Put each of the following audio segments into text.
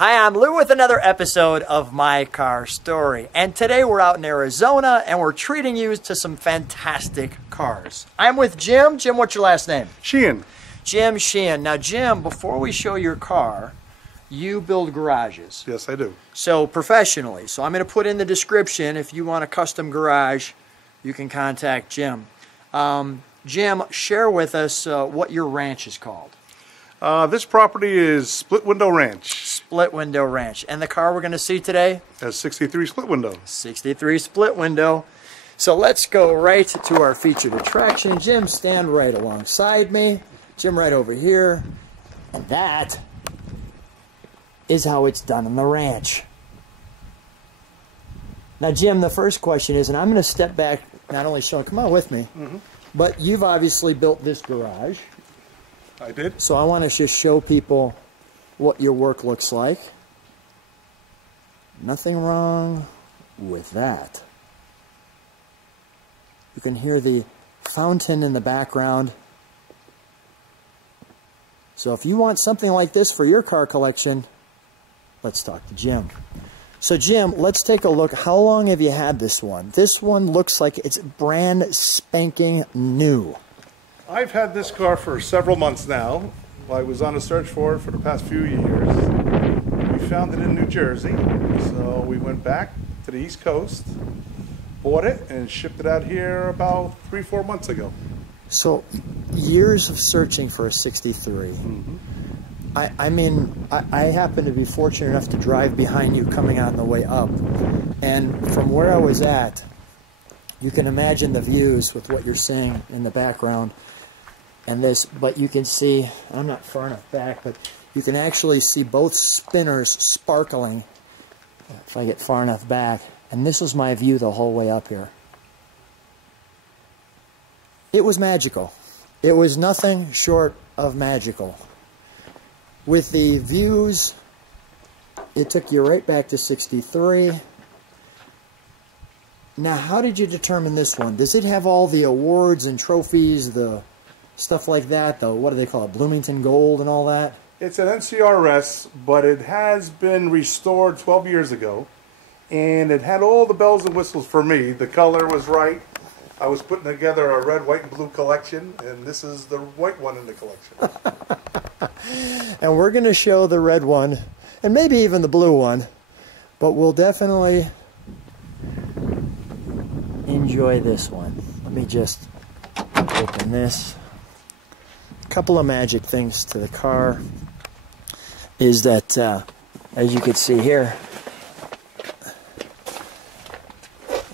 Hi, I'm Lou with another episode of My Car Story. And today we're out in Arizona and we're treating you to some fantastic cars. I'm with Jim. Jim, what's your last name? Sheehan. Jim Sheehan. Now, Jim, before we show your car, you build garages. Yes, I do. So, professionally. So, I'm going to put in the description, if you want a custom garage, you can contact Jim. Jim, share with us what your ranch is called. This property is Split Window Ranch. Split Window Ranch. And the car we're going to see today? Has 63 split window. 63 split window. So let's go right to our featured attraction. Jim, stand right alongside me. Jim, right over here. And that is how it's done on the ranch. Now, Jim, the first question is, and I'm going to step back, not only show, come on with me, but you've obviously built this garage. I did. So I want to just show people what your work looks like. Nothing wrong with that. You can hear the fountain in the background. So if you want something like this for your car collection, let's talk to Jim. So Jim, let's take a look. How long have you had this one? This one looks like it's brand spanking new. I've had this car for several months now. I was on a search for it for the past few years. We found it in New Jersey, so we went back to the East Coast, bought it, and shipped it out here about 3-4 months ago. So, years of searching for a 63. I mean, I happen to be fortunate enough to drive behind you coming on the way up. And from where I was at, you can imagine the views with what you're seeing in the background. And this, but you can see, I'm not far enough back, but you can actually see both spinners sparkling if I get far enough back. And this was my view the whole way up here. It was magical. It was nothing short of magical. With the views, it took you right back to 63. Now, how did you determine this one? Does it have all the awards and trophies, the stuff like that, the, what do they call it, Bloomington Gold and all that? It's an NCRS, but it has been restored 12 years ago, and it had all the bells and whistles for me. The color was right. I was putting together a red, white, and blue collection, and this is the white one in the collection. And we're going to show the red one, and maybe even the blue one, but we'll definitely enjoy this one. Let me just open this. Couple of magic things to the car is that, as you can see here,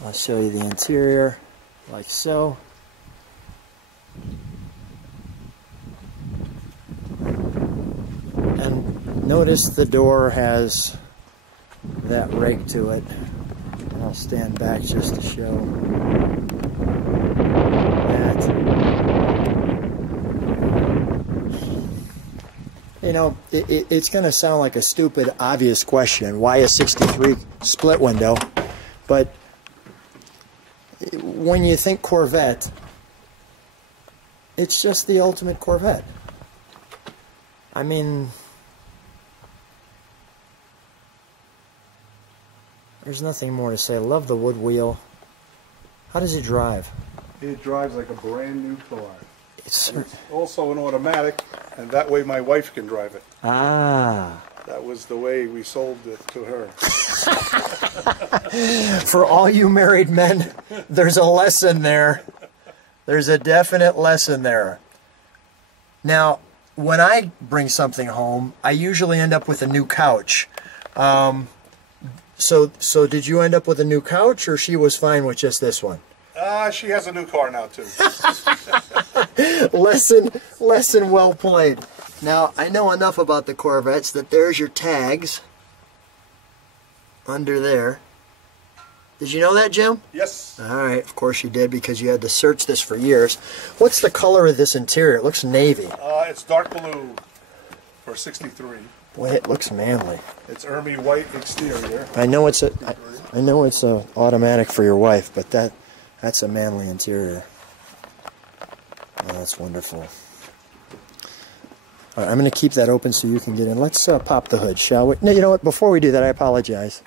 I'll show you the interior like so. And notice the door has that rake to it. And I'll stand back just to show that. You know, it's going to sound like a stupid, obvious question. Why a 63 split window? But when you think Corvette, it's just the ultimate Corvette. I mean, there's nothing more to say. I love the wood wheel. How does it drive? It drives like a brand new car. It's also an automatic, and that way my wife can drive it. Ah. That was the way we sold it to her. For all you married men, there's a lesson there. There's a definite lesson there. Now, when I bring something home, I usually end up with a new couch. So did you end up with a new couch, or she was fine with just this one? She has a new car now, too. Lesson well played. Now, I know enough about the Corvettes that there's your tags under there. Did you know that, Jim? Yes. All right, of course you did, because you had to search this for years. What's the color of this interior? It looks navy. It's dark blue for 63. Boy, it looks manly. It's Ermine White exterior. I know it's a automatic for your wife, but that's a manly interior. Oh, that's wonderful. All right, I'm going to keep that open so you can get in. Let's pop the hood, shall we? No, you know what? Before we do that, I apologize.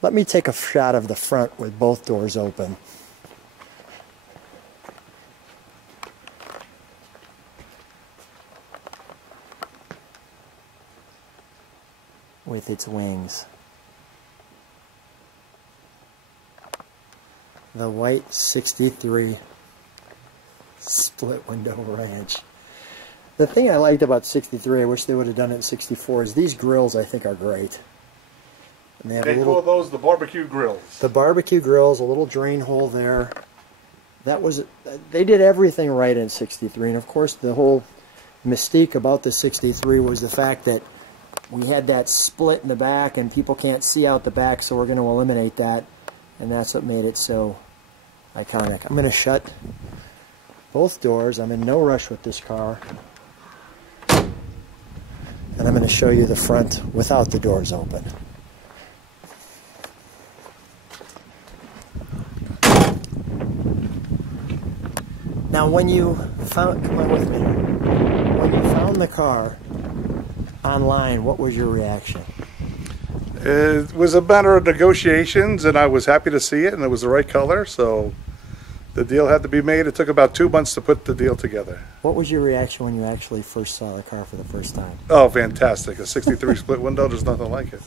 Let me take a shot of the front with both doors open. With its wings. The white 63 split window ranch. The thing I liked about 63, I wish they would have done it in 64, is these grills I think are great. And they call those the barbecue grills. The barbecue grills, a little drain hole there. That was, they did everything right in 63. And of course the whole mystique about the 63 was the fact that we had that split in the back and people can't see out the back, so we're going to eliminate that. And that's what made it so iconic. I'm going to shut both doors. I'm in no rush with this car. And I'm going to show you the front without the doors open. Now when you found, come on with me, when you found the car online, what was your reaction? It was a matter of negotiations, and I was happy to see it, and it was the right color, so the deal had to be made. It took about 2 months to put the deal together. What was your reaction when you actually first saw the car for the first time? Oh, fantastic. A 63 split window, there's nothing like it.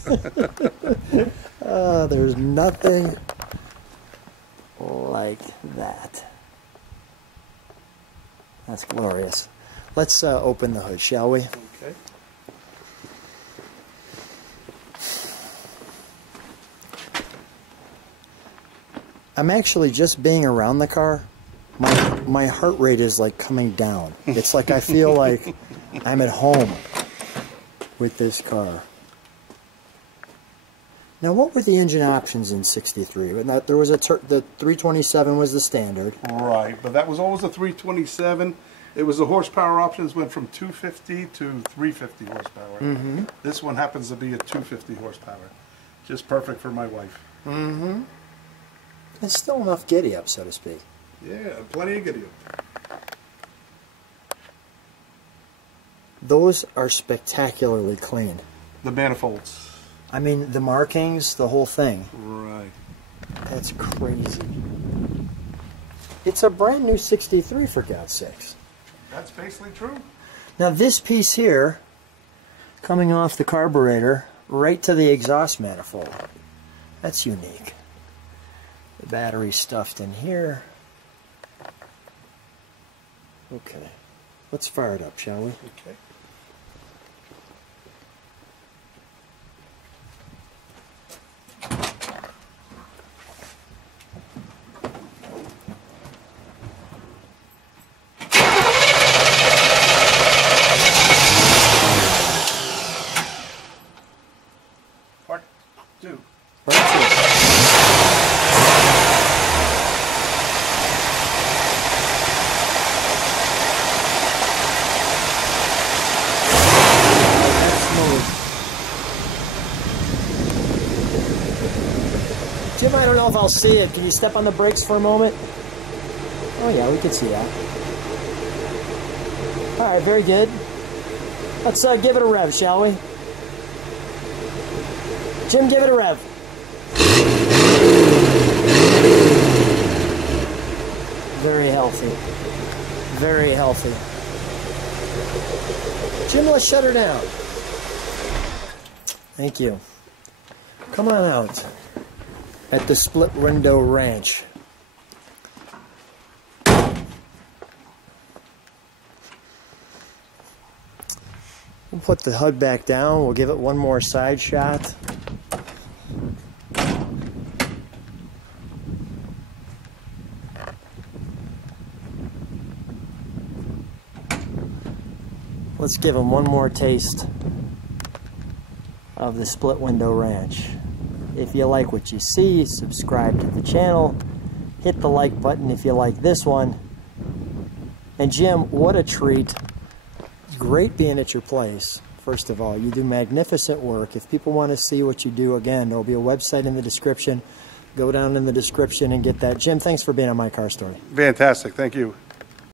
There's nothing like that. That's glorious. Let's open the hood, shall we? Okay. I'm actually just being around the car. My heart rate is like coming down. It's like I feel like I'm at home with this car. Now, what were the engine options in 63? There was the 327 was the standard. Right, but that was always the 327. It was the horsepower options went from 250 to 350 horsepower. Mm-hmm. This one happens to be a 250 horsepower. Just perfect for my wife. Mm-hmm. It's still enough giddy up, so to speak. Yeah, plenty of giddy up. Those are spectacularly clean. The manifolds. I mean, the markings, the whole thing. Right. That's crazy. It's a brand new 63, for God's sakes. That's basically true. Now this piece here, coming off the carburetor, right to the exhaust manifold. That's unique. The battery stuffed in here. Okay. Let's fire it up, shall we? Okay. Part two. Jim, I don't know if I'll see it. Can you step on the brakes for a moment? Oh yeah, we can see that. Alright, very good. Let's give it a rev, shall we? Jim, give it a rev. Very healthy. Very healthy. Jim, let's shut her down. Thank you. Come on out. At the Split Window Ranch. We'll put the hood back down. We'll give it one more side shot. Let's give them one more taste of the Split Window Ranch. If you like what you see, subscribe to the channel. Hit the like button if you like this one. And Jim, what a treat. Great being at your place. First of all, you do magnificent work. If people want to see what you do, again, there'll be a website in the description. Go down in the description and get that. Jim, thanks for being on My Car Story. Fantastic. Thank you.